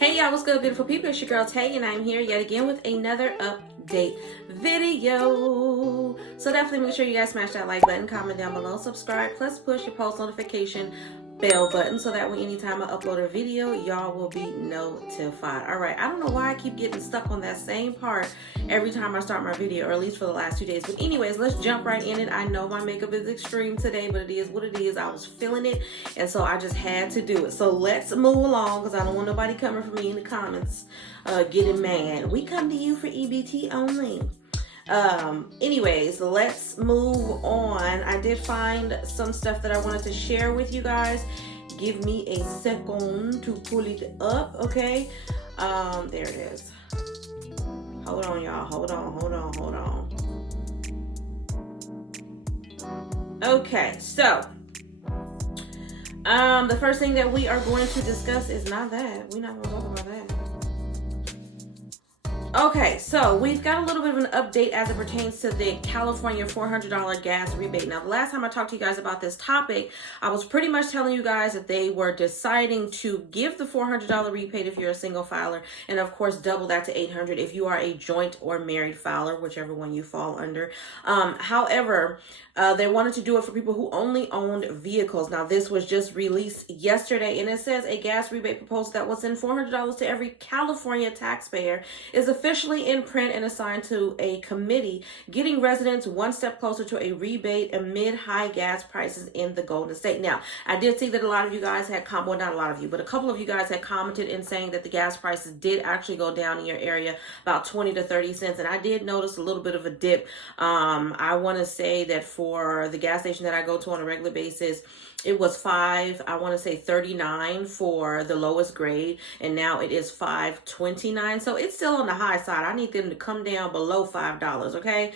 Hey y'all, what's good, beautiful people? It's your girl Tay, and I'm here yet again with another update video. So definitely make sure you guys smash that like button, comment down below, subscribe, plus push your post notification bell button so that way anytime I upload a video, y'all will be notified. All right, I don't know why I keep getting stuck on that same part every time I start my video, or at least for the last 2 days. But anyways, let's jump right in it. I know my makeup is extreme today, but it is what it is. I was feeling it, and so I just had to do it. So let's move along, because I don't want nobody coming for me in the comments getting mad. We come to you for EBT only. Anyways, let's move on. I did find some stuff that I wanted to share with you guys. Give me a second to pull it up, okay? There it is. Hold on, y'all. Hold on. Okay, so the first thing that we are going to discuss is not that. We're not going to talk about that. Okay, so we've got a little bit of an update as it pertains to the California $400 gas rebate. Now, the last time I talked to you guys about this topic, I was pretty much telling you guys that they were deciding to give the $400 rebate if you're a single filer, and of course double that to $800 if you are a joint or married filer, whichever one you fall under. However, they wanted to do it for people who only owned vehicles. Now, this was just released yesterday, and it says a gas rebate proposal that will send $400 to every California taxpayer is officially in print and assigned to a committee, getting residents one step closer to a rebate amid high gas prices in the Golden State. Now, I did see that a lot of you guys had well, not a lot of you, but a couple of you guys had commented in saying that the gas prices did actually go down in your area about 20 to 30 cents, and I did notice a little bit of a dip. I want to say that for the gas station that I go to on a regular basis, it was $5.39 for the lowest grade, and now it is $5.29. So it's still on the high side. I need them to come down below $5, okay?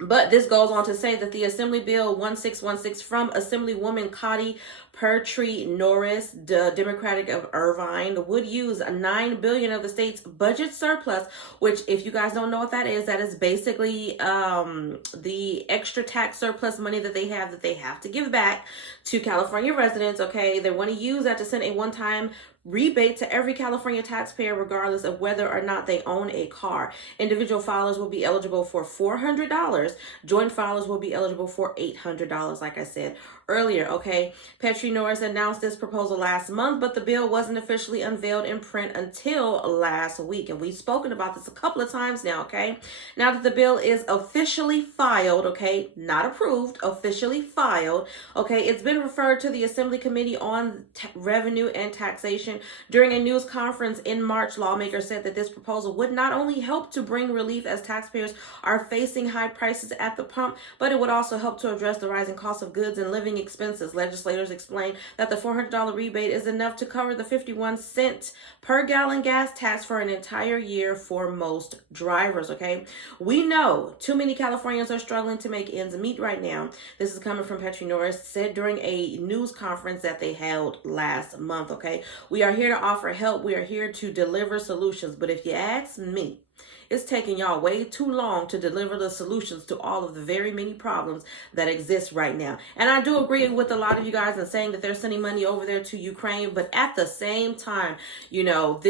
But this goes on to say that the Assembly Bill 1616 from Assemblywoman Cotty Pertree Norris, the Democratic of Irvine, would use $9 billion of the state's budget surplus, which, if you guys don't know what that is basically the extra tax surplus money that they have to give back to California residents, okay? They want to use that to send a one-time rebate to every California taxpayer, regardless of whether or not they own a car. Individual filers will be eligible for $400. Joint filers will be eligible for $800, like I said earlier, okay? Pertree Norris announced this proposal last month, but the bill wasn't officially unveiled in print until last week. And we've spoken about this a couple of times now, okay? Now that the bill is officially filed, okay, not approved, officially filed, okay, it's been referred to the Assembly Committee on Revenue and Taxation. During a news conference in March, lawmakers said that this proposal would not only help to bring relief as taxpayers are facing high prices at the pump, but it would also help to address the rising cost of goods and living expenses. Legislators explained that the $400 rebate is enough to cover the 51-cent per gallon gas tax for an entire year for most drivers, okay? We know too many Californians are struggling to make ends meet right now. This is coming from Pertree Norris, said during a news conference that they held last month, okay? We are here to offer help. We are here to deliver solutions. But if you ask me, it's taking y'all way too long to deliver the solutions to all of the very many problems that exist right now. And I do agree with a lot of you guys in saying that they're sending money over there to Ukraine. But at the same time, you know,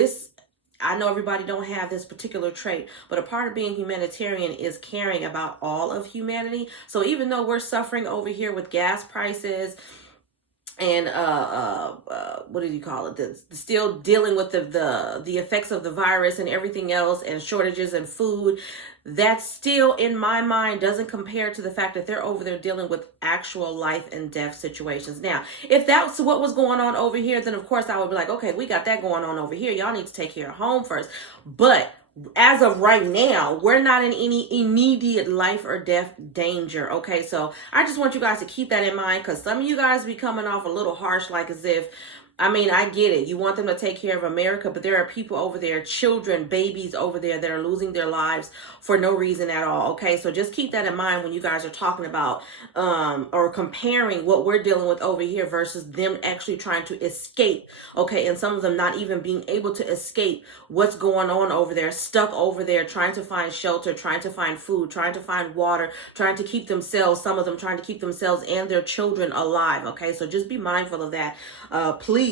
I know everybody don't have this particular trait, but a part of being humanitarian is caring about all of humanity. So even though we're suffering over here with gas prices and what do you call it? Still dealing with the effects of the virus and everything else, and shortages in food, that still, in my mind, doesn't compare to the fact that they're over there dealing with actual life and death situations. Now, if that's what was going on over here, then of course I would be like, okay, we got that going on over here. Y'all need to take care of home first. But as of right now, we're not in any immediate life or death danger, okay? So I just want you guys to keep that in mind, because some of you guys be coming off a little harsh, like as if, I mean, I get it. You want them to take care of America, but there are people over there, children, babies over there that are losing their lives for no reason at all, okay? So just keep that in mind when you guys are talking about or comparing what we're dealing with over here versus them actually trying to escape, okay? And some of them not even being able to escape what's going on over there, stuck over there, trying to find shelter, trying to find food, trying to find water, trying to keep themselves, some of them trying to keep themselves and their children alive, okay? So just be mindful of that, please.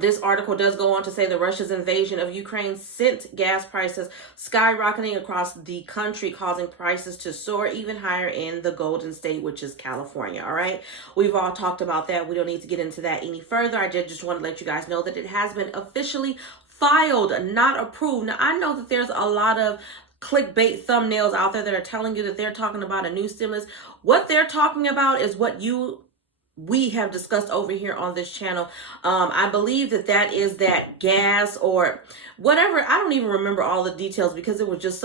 This article does go on to say that Russia's invasion of Ukraine sent gas prices skyrocketing across the country, causing prices to soar even higher in the Golden State, which is California. All right. We've all talked about that. We don't need to get into that any further. I just want to let you guys know that it has been officially filed, not approved. Now, I know that there's a lot of clickbait thumbnails out there that are telling you that they're talking about a new stimulus. What they're talking about is what we have discussed over here on this channel. I believe that is that gas or whatever. I don't even remember all the details because it was just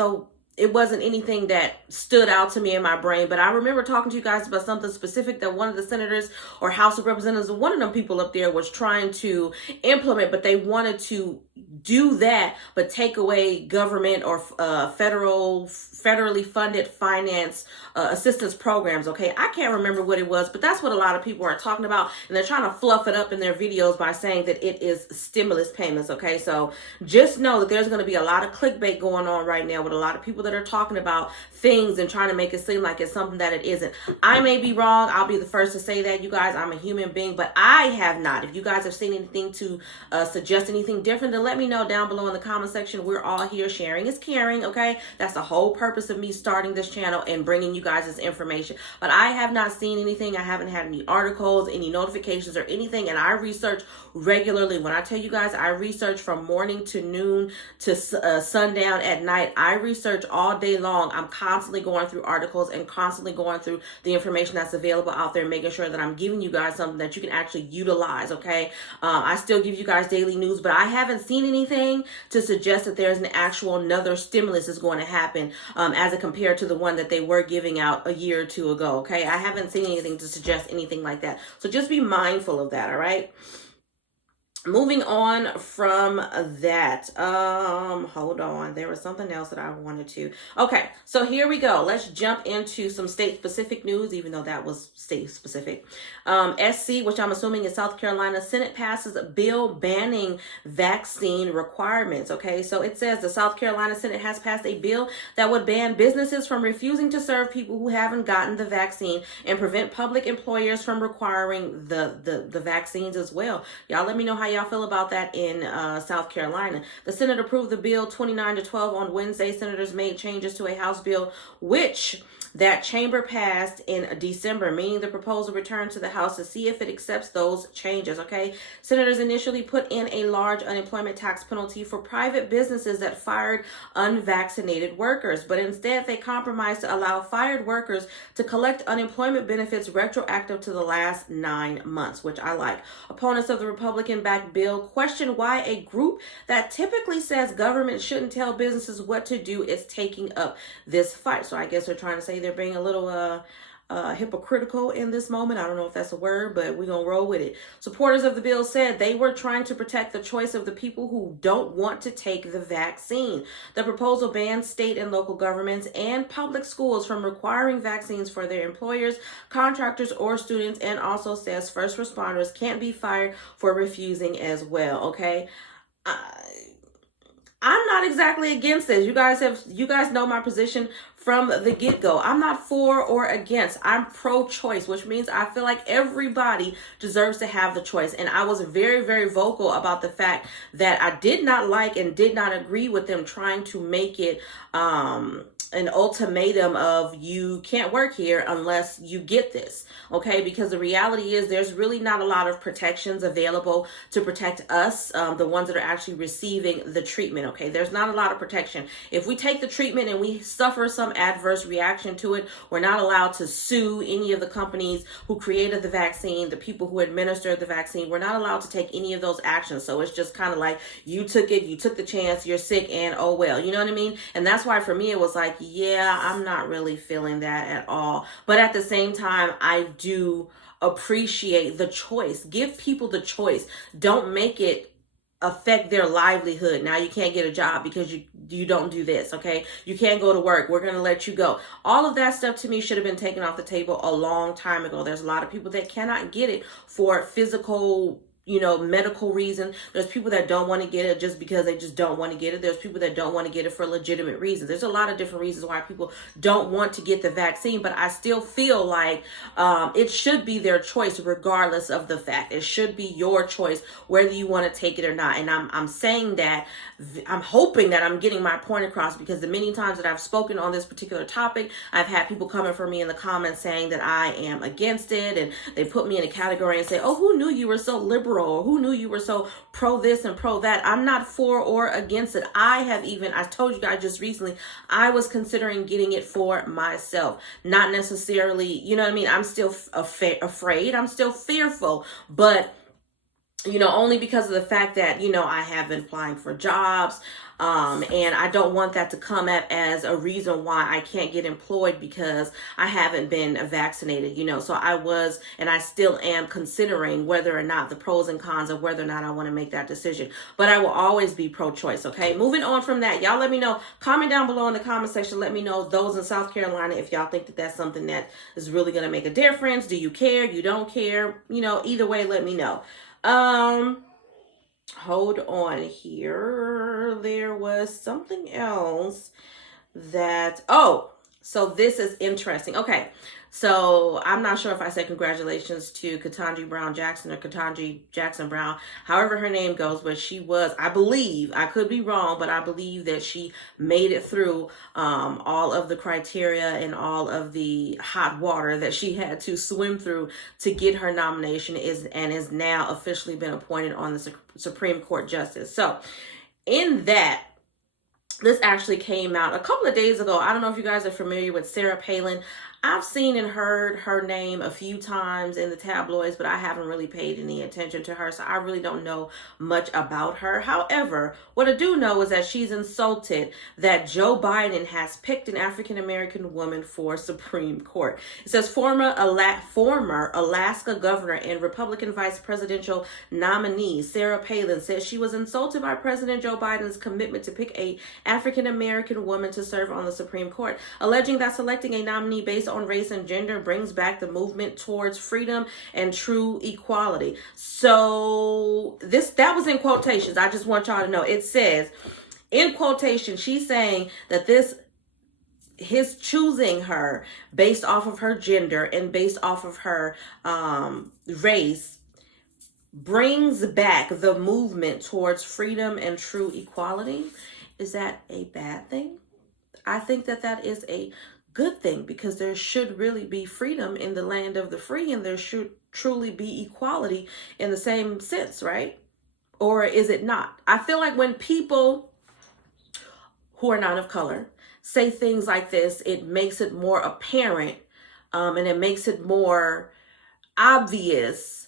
it wasn't anything that stood out to me in my brain, but I remember talking to you guys about something specific that one of the senators or House of Representatives, one of them people up there was trying to implement, but they wanted to do that, but take away government or federally funded finance assistance programs. Okay, I can't remember what it was, but that's what a lot of people are talking about, and they're trying to fluff it up in their videos by saying that it is stimulus payments. Okay, so just know that there's going to be a lot of clickbait going on right now with a lot of people that are talking about things and trying to make it seem like it's something that it isn't. I may be wrong. I'll be the first to say that, you guys. I'm a human being, but I have not. If you guys have seen anything to suggest anything different, then let me know down below in the comment section. We're all here. Sharing is caring. Okay, that's the whole purpose of me starting this channel and bringing you guys this information. But I have not seen anything. I haven't had any articles, any notifications or anything, and I research regularly. When I tell you guys, I research from morning to noon to sundown at night. I research all day long. I'm constantly going through articles and constantly going through the information that's available out there, making sure that I'm giving you guys something that you can actually utilize. Okay, I still give you guys daily news, but I haven't seen anything to suggest that there's an actual another stimulus is going to happen as it compared to the one that they were giving out a year or two ago. Okay, I haven't seen anything to suggest anything like that, so just be mindful of that. All right. Moving on from that, hold on, there was something else that I wanted to. Okay, so here we go. Let's jump into some state-specific news, even though that was state-specific. SC, which I'm assuming is South Carolina, Senate passes a bill banning vaccine requirements. Okay, so it says the South Carolina Senate has passed a bill that would ban businesses from refusing to serve people who haven't gotten the vaccine and prevent public employers from requiring the vaccines as well. Y'all let me know how y'all feel about that in South Carolina. The Senate approved the bill 29-12 on Wednesday. Senators made changes to a House bill which that chamber passed in December, meaning the proposal returned to the House to see if it accepts those changes. Okay, senators initially put in a large unemployment tax penalty for private businesses that fired unvaccinated workers, but instead they compromised to allow fired workers to collect unemployment benefits retroactive to the last 9 months, which I like. Opponents of the Republican-backed bill question why a group that typically says government shouldn't tell businesses what to do is taking up this fight. So I guess they're trying to say they're being a little hypocritical in this moment. I don't know if that's a word, but we're going to roll with it. Supporters of the bill said they were trying to protect the choice of the people who don't want to take the vaccine. The proposal bans state and local governments and public schools from requiring vaccines for their employers, contractors, or students, and also says first responders can't be fired for refusing as well. Okay. I'm not exactly against this. You guys know my position from the get-go. I'm not for or against. I'm pro-choice, which means I feel like everybody deserves to have the choice. And I was very, very vocal about the fact that I did not like and did not agree with them trying to make it an ultimatum of you can't work here unless you get this. Okay, because the reality is there's really not a lot of protections available to protect us, the ones that are actually receiving the treatment. Okay, there's not a lot of protection. If we take the treatment and we suffer some adverse reaction to it, we're not allowed to sue any of the companies who created the vaccine, the people who administered the vaccine. We're not allowed to take any of those actions. So it's just kind of like you took it, you took the chance, you're sick, and oh well, you know what I mean? And that's why for me it was like, yeah, I'm not really feeling that at all. But at the same time, I do appreciate the choice. Give people the choice. Don't make it affect their livelihood. Now you can't get a job because you don't do this. Okay, you can't go to work. We're going to let you go. All of that stuff to me should have been taken off the table a long time ago. There's a lot of people that cannot get it for physical medical reasons. There's people that don't want to get it just because they just don't want to get it. There's people that don't want to get it for legitimate reasons. There's a lot of different reasons why people don't want to get the vaccine, but I still feel like it should be their choice regardless of the fact. It should be your choice whether you want to take it or not. And I'm saying that, I'm hoping that I'm getting my point across, because the many times that I've spoken on this particular topic, I've had people coming for me in the comments saying that I am against it, and they put me in a category and say, oh, who knew you were so liberal, or who knew you were so pro this and pro that. I'm not for or against it. I told you guys just recently, I was considering getting it for myself, not necessarily, you know what I mean? I'm still afraid. I'm still fearful, but only because of the fact that, I have been applying for jobs. And I don't want that to come up as a reason why I can't get employed because I haven't been vaccinated, So I was, and I still am considering whether or not the pros and cons of whether or not I want to make that decision. But I will always be pro-choice, okay? Moving on from that, y'all let me know. Comment down below in the comment section. Let me know, those in South Carolina, if y'all think that that's something that is really going to make a difference. Do you care? You don't care? Either way, let me know. Hold on here. There was something else that, so this is interesting. Okay. So I'm not sure if I said congratulations to Ketanji Brown Jackson or Ketanji Jackson Brown, however her name goes, but she was, I believe, I could be wrong, but I believe that she made it through all of the criteria and all of the hot water that she had to swim through to get her nomination, is now officially been appointed on the Supreme Court Justice. So in that, this actually came out a couple of days ago. I don't know if you guys are familiar with Sarah Palin. I've seen and heard her name a few times in the tabloids, but I haven't really paid any attention to her, so I really don't know much about her. However, what I do know is that she's insulted that Joe Biden has picked an African-American woman for Supreme Court. It says former Alaska governor and Republican vice presidential nominee Sarah Palin says she was insulted by President Joe Biden's commitment to pick a African-American woman to serve on the Supreme Court, alleging that selecting a nominee based on race and gender brings back the movement towards freedom and true equality. So that was in quotations. I just want y'all to know. It says, in quotation, she's saying that his choosing her based off of her gender and based off of her race brings back the movement towards freedom and true equality. Is that a bad thing? I think that is a good thing, because there should really be freedom in the land of the free, and there should truly be equality in the same sense, right? Or is it not? I feel like when people who are not of color say things like this, it makes it more apparent, and it makes it more obvious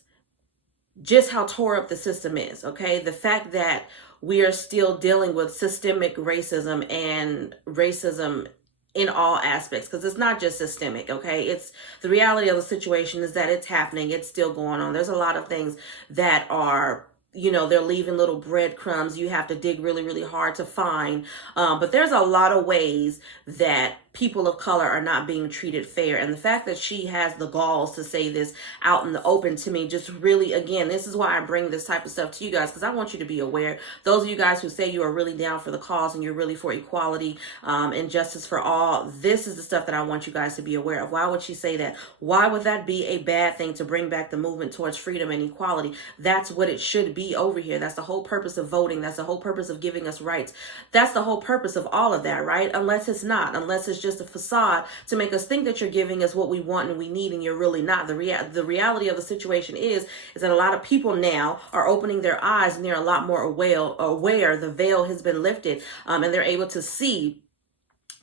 just how tore up the system is, okay? The fact that we are still dealing with systemic racism and racism in all aspects, because it's not just systemic, okay? It's the reality of the situation is that it's happening. It's still going on. There's a lot of things that are, they're leaving little breadcrumbs. You have to dig really, really hard to find. But there's a lot of ways that people of color are not being treated fair. And the fact that she has the galls to say this out in the open, to me, just really, again, this is why I bring this type of stuff to you guys, because I want you to be aware. Those of you guys who say you are really down for the cause and you're really for equality and justice for all, this is the stuff that I want you guys to be aware of. Why would she say that? Why would that be a bad thing to bring back the movement towards freedom and equality? That's what it should be over here. That's the whole purpose of voting. That's the whole purpose of giving us rights. That's the whole purpose of all of that, right? Unless it's not, unless it's just a facade to make us think that you're giving us what we want and we need, and you're really not. The reality of the situation is that a lot of people now are opening their eyes, and they're a lot more aware the veil has been lifted, and they're able to see,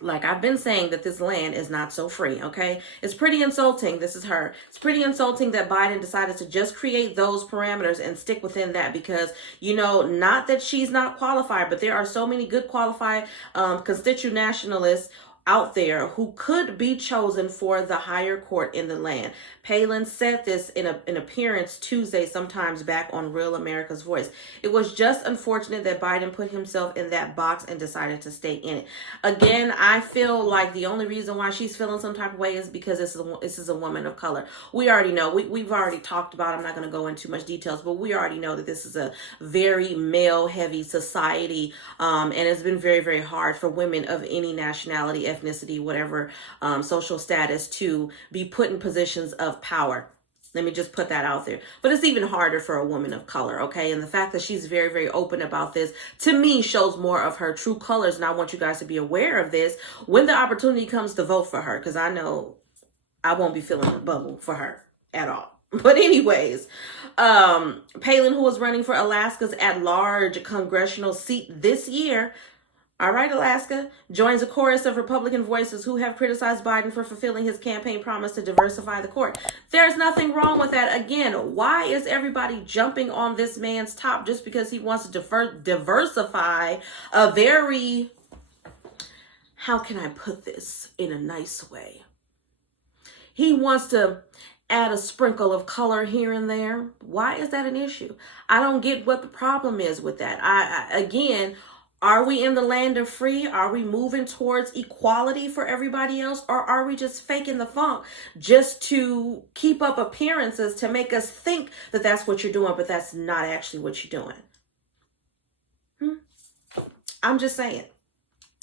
like I've been saying, that this land is not so free, okay? It's pretty insulting. This is her. It's pretty insulting that Biden decided to just create those parameters and stick within that, because, not that she's not qualified, but there are so many good qualified constituent nationalists out there who could be chosen for the higher court in the land. Palin said this in an appearance Tuesday, sometimes back on Real America's Voice. It was just unfortunate that Biden put himself in that box and decided to stay in it. Again, I feel like the only reason why she's feeling some type of way is because this is a woman of color. We already know, we've already talked about, I'm not going to go into much details, but we already know that this is a very male-heavy society, and it's been very, very hard for women of any nationality, ethnicity, whatever social status to be put in positions of power. Let me just put that out there. But it's even harder for a woman of color, okay? And the fact that she's very, very open about this, to me, shows more of her true colors. And I want you guys to be aware of this when the opportunity comes to vote for her, because I know I won't be feeling the bubble for her at all. But anyways, Palin, who was running for Alaska's at-large congressional seat this year, all right, Alaska, joins a chorus of Republican voices who have criticized Biden for fulfilling his campaign promise to diversify the court. There's nothing wrong with that. Again, why is everybody jumping on this man's top just because he wants to diversify a very, how can I put this in a nice way? He wants to add a sprinkle of color here and there. Why is that an issue? I don't get what the problem is with that. Again, are we in the land of free? Are we moving towards equality for everybody else? Or are we just faking the funk just to keep up appearances to make us think that that's what you're doing, but that's not actually what you're doing? I'm just saying.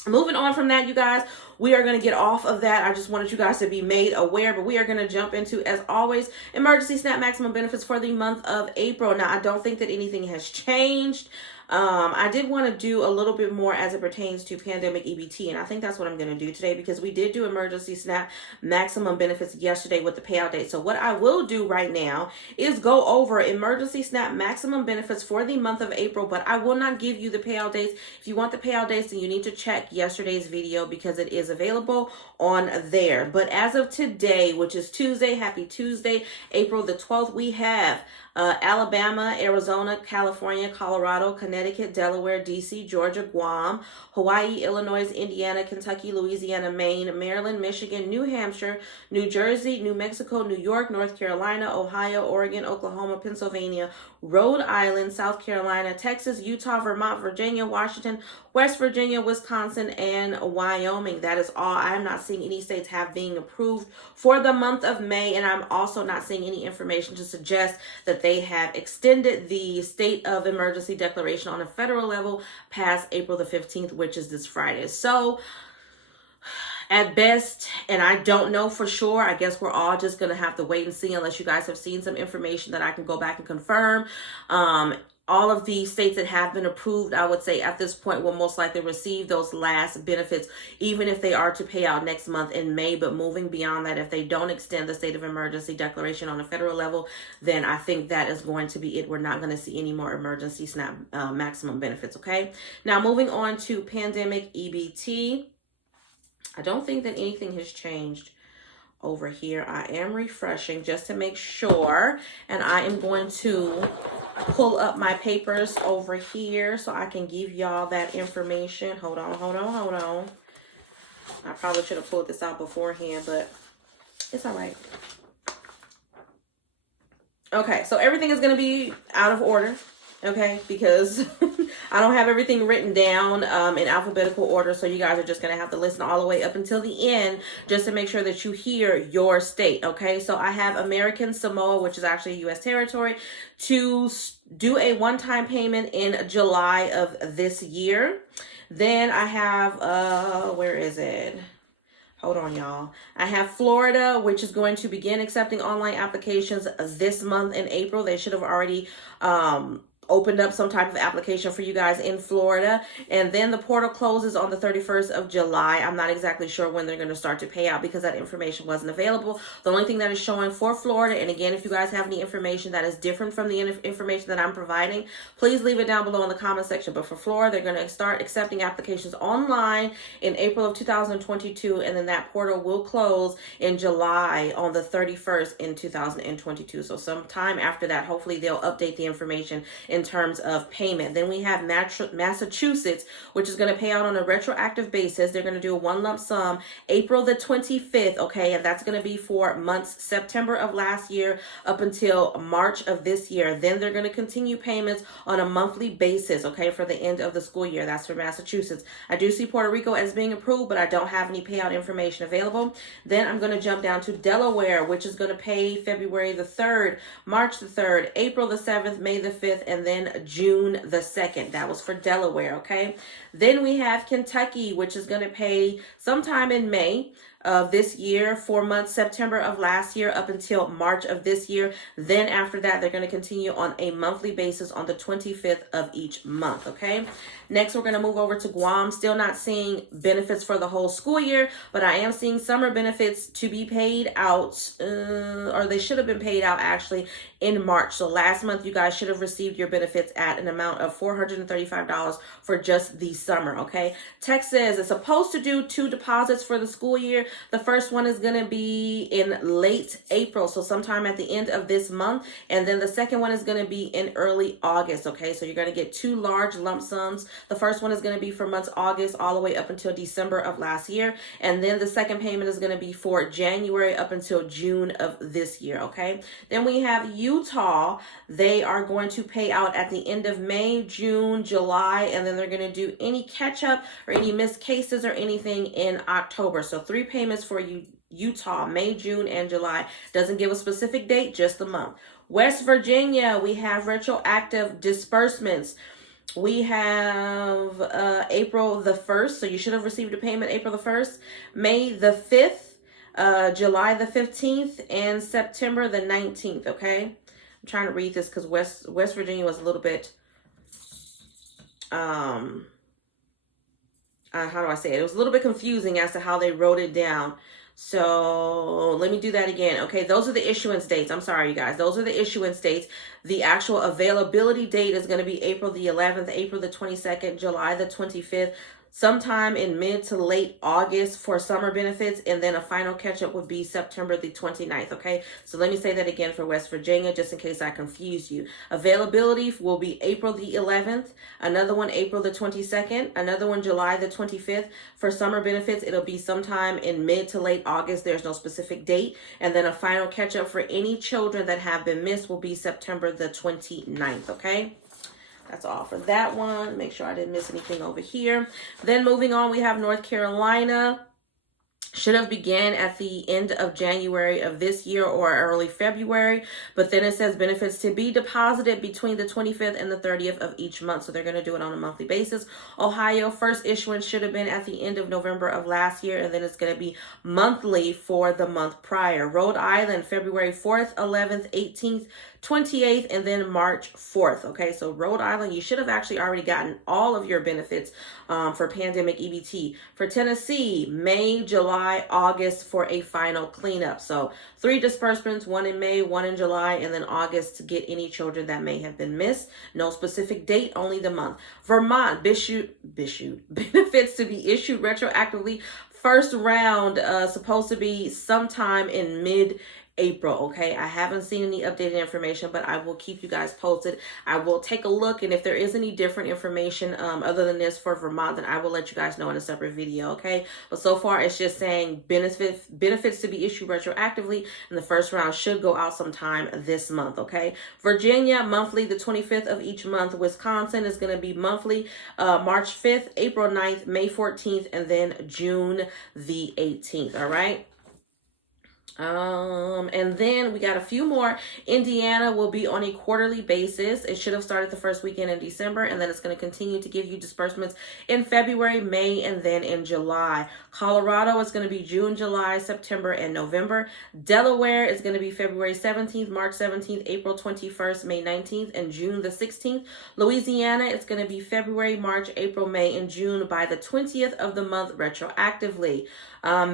Moving on from that, you guys, we are going to get off of that. I just wanted you guys to be made aware, but we are going to jump into, as always, emergency SNAP maximum benefits for the month of April. Now, I don't think that anything has changed. I did want to do a little bit more as it pertains to pandemic EBT, and I think that's what I'm going to do today, because we did do emergency SNAP maximum benefits yesterday with the payout date. So what I will do right now is go over emergency SNAP maximum benefits for the month of April, but I will not give you the payout dates. If you want the payout dates, then you need to check yesterday's video, because it is available on there. But as of today, which is Tuesday, happy Tuesday, April the 12th, we have Alabama, Arizona, California, Colorado, Connecticut, Delaware, DC, Georgia, Guam, Hawaii, Illinois, Indiana, Kentucky, Louisiana, Maine, Maryland, Michigan, New Hampshire, New Jersey, New Mexico, New York, North Carolina, Ohio, Oregon, Oklahoma, Pennsylvania, Rhode Island, South Carolina, Texas, Utah, Vermont, Virginia, Washington, West Virginia, Wisconsin, and Wyoming. That is all. I am not seeing any states have being approved for the month of May, and I'm also not seeing any information to suggest that they have extended the state of emergency declaration on a federal level past April the 15th, which is this Friday. So at best, and I don't know for sure, I guess we're all just going to have to wait and see, unless you guys have seen some information that I can go back and confirm. All of the states that have been approved, I would say at this point, will most likely receive those last benefits, even if they are to pay out next month in May. But moving beyond that, if they don't extend the state of emergency declaration on a federal level, then I think that is going to be it. We're not going to see any more emergency SNAP maximum benefits, okay? Now, moving on to pandemic EBT. I don't think that anything has changed over here. I am refreshing just to make sure, and I am going to pull up my papers over here so I can give y'all that information. Hold on. I probably should have pulled this out beforehand, but it's all right. Okay, so everything is going to be out of order, okay, because I don't have everything written down in alphabetical order, so you guys are just going to have to listen all the way up until the end just to make sure that you hear your state, okay? So I have American Samoa, which is actually a U.S. territory, to do a one-time payment in July of this year. Then I have, where is it? Hold on, y'all. I have Florida, which is going to begin accepting online applications this month in April. They should have already opened up some type of application for you guys in Florida. And then the portal closes on the 31st of July. I'm not exactly sure when they're going to start to pay out because that information wasn't available. The only thing that is showing for Florida, and again, if you guys have any information that is different from the information that I'm providing, please leave it down below in the comment section. But for Florida, they're going to start accepting applications online in April of 2022, and then that portal will close in July on the 31st in 2022. So sometime after that, hopefully they'll update the information in terms of payment. Then we have Massachusetts, which is going to pay out on a retroactive basis. They're going to do a one lump sum April the 25th, okay, and that's going to be for months September of last year up until March of this year. Then they're going to continue payments on a monthly basis, okay, for the end of the school year. That's for Massachusetts. I do see Puerto Rico as being approved, but I don't have any payout information available. Then I'm going to jump down to Delaware, which is going to pay February the 3rd, March the 3rd, April the 7th, May the 5th, and then June the 2nd. That was for Delaware, okay? Then we have Kentucky, which is going to pay sometime in May of this year, 4 months, September of last year up until March of this year. Then after that, they're going to continue on a monthly basis on the 25th of each month, okay? Next, we're going to move over to Guam. Still not seeing benefits for the whole school year, but I am seeing summer benefits to be paid out, or they should have been paid out actually in March. So last month, you guys should have received your benefits at an amount of $435 for just the summer, okay? Texas is supposed to do 2 deposits for the school year. The first one is going to be in late April, so sometime at the end of this month. And then the second one is going to be in early August, okay? So you're going to get 2 large lump sums. The first one is going to be for months August all the way up until December of last year. And then the second payment is going to be for January up until June of this year, okay? Then we have Utah. They are going to pay out at the end of May, June, July, and then they're going to do any catch up or any missed cases or anything in October. So 3 payments for Utah, May, June, and July. Doesn't give a specific date, just the month. West Virginia, we have retroactive disbursements. We have April the 1st, so you should have received a payment April the 1st, May the 5th, July the 15th, and September the 19th, okay? I'm trying to read this because West Virginia was a little bit, how do I say it? It was a little bit confusing as to how they wrote it down. So let me do that again. Okay, those are the issuance dates. I'm sorry, you guys. Those are the issuance dates. The actual availability date is going to be April the 11th, April the 22nd, July the 25th, sometime in mid to late August for summer benefits, and then a final catch-up would be September the 29th, okay? So let me say that again for West Virginia, just in case I confused you. Availability will be April the 11th, another one April the 22nd, another one July the 25th. For summer benefits, it'll be sometime in mid to late August. There's no specific date. And then a final catch-up for any children that have been missed will be September the 29th, okay? That's all for that one. Make sure I didn't miss anything over here. Then moving on, we have North Carolina. Should have began at the end of January of this year or early February, but then it says benefits to be deposited between the 25th and the 30th of each month. So they're going to do it on a monthly basis. Ohio, first issuance should have been at the end of November of last year, and then it's going to be monthly for the month prior. Rhode Island, February 4th, 11th, 18th, 28th, and then March 4th. Okay, so Rhode Island, you should have actually already gotten all of your benefits for pandemic EBT. For Tennessee, May, July, August for a final cleanup. So 3 disbursements, 1 in May, 1 in July, and then August to get any children that may have been missed. No specific date, only the month. Vermont, benefits to be issued retroactively. First round supposed to be sometime in mid-April, okay? I haven't seen any updated information, but I will keep you guys posted. I will take a look, and if there is any different information other than this for Vermont, then I will let you guys know in a separate video, okay? But so far, it's just saying benefits to be issued retroactively, and the first round should go out sometime this month, okay? Virginia, monthly, the 25th of each month. Wisconsin is going to be monthly, March 5th, April 9th, May 14th, and then June the 18th, all right? And then we got a few more. Indiana will be on a quarterly basis. It should have started the first weekend in December, and then it's going to continue to give you disbursements in February, May, and then in July. Colorado is going to be June, July, September, and November. Delaware is going to be February 17th, March 17th, April 21st, May 19th, and June the 16th. Louisiana is going to be February, March, April, May, and June by the 20th of the month retroactively.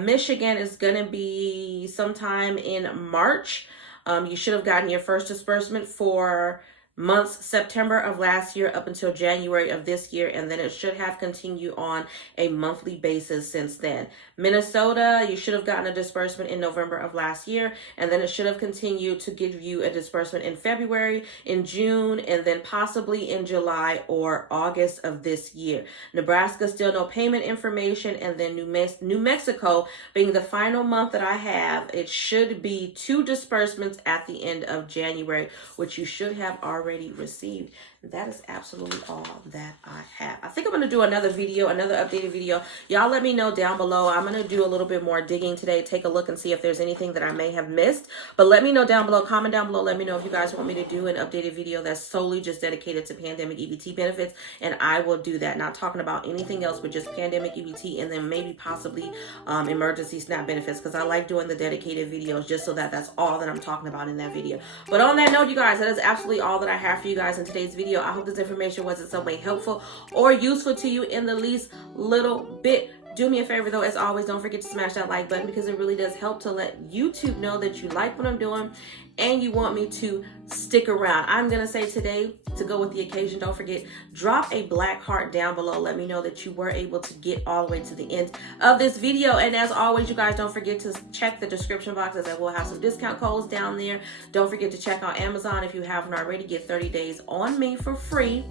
Michigan is going to be sometime in March. You should have gotten your first disbursement for months, September of last year up until January of this year, and then it should have continued on a monthly basis since then. Minnesota, you should have gotten a disbursement in November of last year, and then it should have continued to give you a disbursement in February, in June, and then possibly in July or August of this year. Nebraska, still no payment information, and then New Mexico being the final month that I have, it should be 2 disbursements at the end of January, which you should have already received. That is absolutely all that I have. I think I'm going to do another video, another updated video. Y'all let me know down below. I'm going to do a little bit more digging today, take a look and see if there's anything that I may have missed. But let me know down below, comment down below. Let me know if you guys want me to do an updated video that's solely just dedicated to pandemic EBT benefits, and I will do that. Not talking about anything else, but just pandemic EBT, and then maybe possibly emergency SNAP benefits, because I like doing the dedicated videos just so that that's all that I'm talking about in that video. But on that note, you guys, that is absolutely all that I have for you guys in today's video. I hope this information was in some way helpful or useful to you in the least little bit. Do me a favor though, as always, don't forget to smash that like button, because it really does help to let YouTube know that you like what I'm doing and you want me to stick around. I'm gonna say today, to go with the occasion, don't forget, drop a black heart down below. Let me know that you were able to get all the way to the end of this video. And as always, you guys, don't forget to check the description box, as I will have some discount codes down there. Don't forget to check out Amazon if you haven't already. Get 30 days on me for free.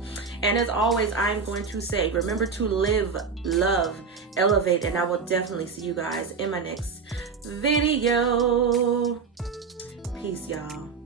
And as always, I'm going to say, remember to live, love, elevate, and I will definitely see you guys in my next video. Peace, y'all.